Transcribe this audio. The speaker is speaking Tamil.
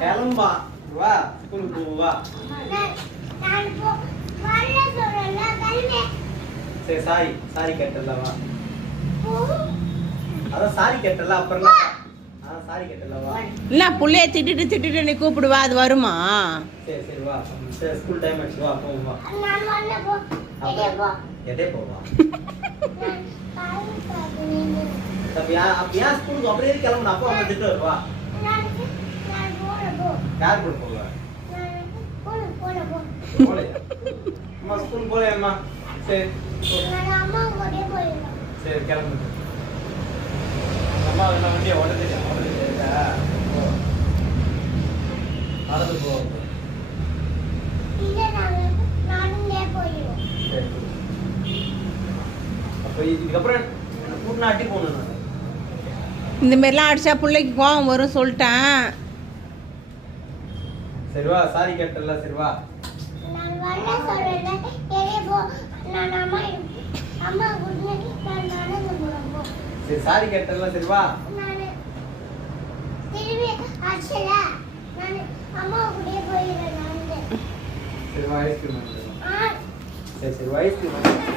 கிளம்பா வா ஸ்கூலுக்கு வா. சரி சாரி கேட்டல வா. அதான் சாரி கேட்டல அப்புறம் சாரி கேட்டல வா. இல்ல புள்ளைய திட்டிட்டு நீ கூப்பிடுவா அது வருமா? சரி வா. சரி ஸ்கூல் டைம் ஆச்சு வா போவோம் வா. நான் வரல போ. எடே போவா. அப்படியே ஸ்கூலுக்கு அப்படியே கிளம்பணும். அப்போ அம்மா திட்டு வருவா. நான் போற போ. யார் கூட போவா? போல போ. போலையா? அம்மா ஸ்கூல் போலையம்மா. சரி நான் அம்மா கூடயே போயிடுறேன். சரி கிளம்பு. அம்மா என்ன வண்டியை ஓடுதுடா நடந்து போ. இல்ல நானும் போயிடுவோம். அப்போ இதுக்கப்புறம் கூட்டினா அட்டி போகணும் நான். இந்த மாதிரிலாம் அடிச்சா பிள்ளைக்கு கோவம் வரும் சொல்லிட்டேன். சரிவா சாரி கேட்டல சரிவா. நான் வரல சொல்றேன். வெளியே போ. நான் அம்மா கூடயே நான் நடந்து போறேன் போ. சரி சாரி கேட்டல சரிவா. நான் திரும்பி அடிச்சல. நான் அம்மா கூடயே போயிடுறேன். சரிவா ஐஸ்கிரீம். ஆ சரி ஐஸ்கிரீம்.